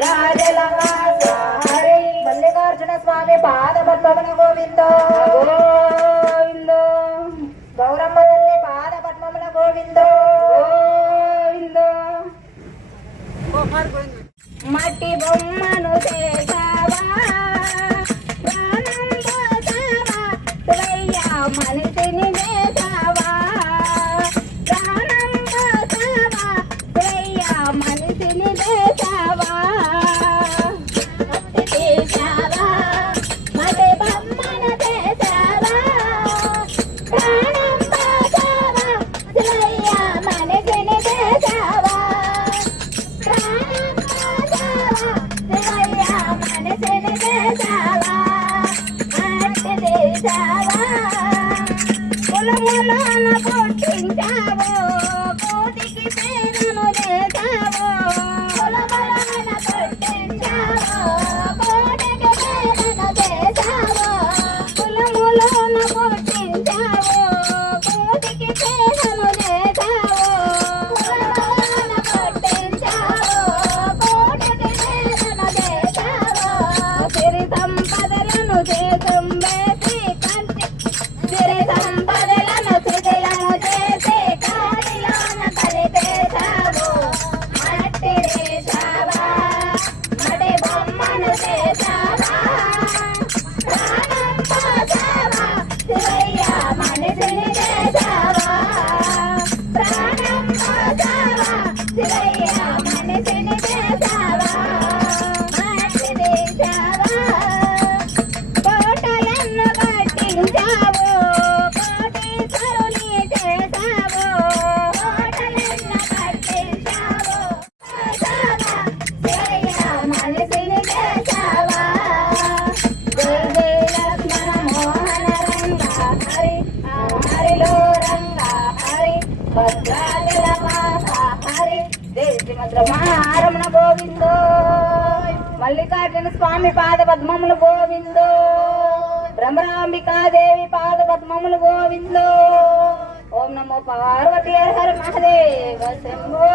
రాజలవాస హరి మల్లికార్జున స్వామి పాదపద్మమున గోవింద గోవింద గౌరమ్మ తల్లి పాదపద్మమున గోవింద గోవింద మట్టి బొమ్మను చేసావా ప్రాణం పోసావా శివయ్య మనిషిని చేసావా ప్రాణం పోసావా శివయ్య మనిషిని చేసావా మట్టి చేసావా మట్టి బొమ్మను చేసావా ప్రాణం పోసావా శివయ్య మనిషిని చేసావా కులములను పుట్టించావు కోటికి పేరును చేశావు కులములను పుట్టించావు కోటికి పేరును చేశావు కులములను పుట్టించావు కోటికి పేరును చేశావు కులములను పుట్టించావు కోటికి పేరును చేశావు సిరి సంపదలను చేసం వేసి కంటి సిరి సంపదలను శిథిలము చేసి కాడిలోన కలిపేశావు మట్టి చేశావా మడి బొమ్మను చేశావా ప్రాణం పోసావా శివయ్య మనిషిని చేశావా ప్రాణం పోసావా శివయ్య మనిషిని చేశావా మట్టి చేశావా కోటలను కట్టించావు కోటీశ్వరుని చేశావు కోటలను కట్టించావు చేశావా శివయ్య మనిషిని చేశావా జయ జయ లక్ష్మణ మోహన రంగ హరి హరిలో రంగ హరి భద్రాచల వాస హరి దేశి మద్రమారమణ గోవిందో మల్లికార్జున స్వామి పాద పద్మములు గోవిందో బ్రహ్మరాంబికాదేవి పాద పద్మములు గోవిందో ఓం నమో పార్వతీ హర మహదేవ శంభో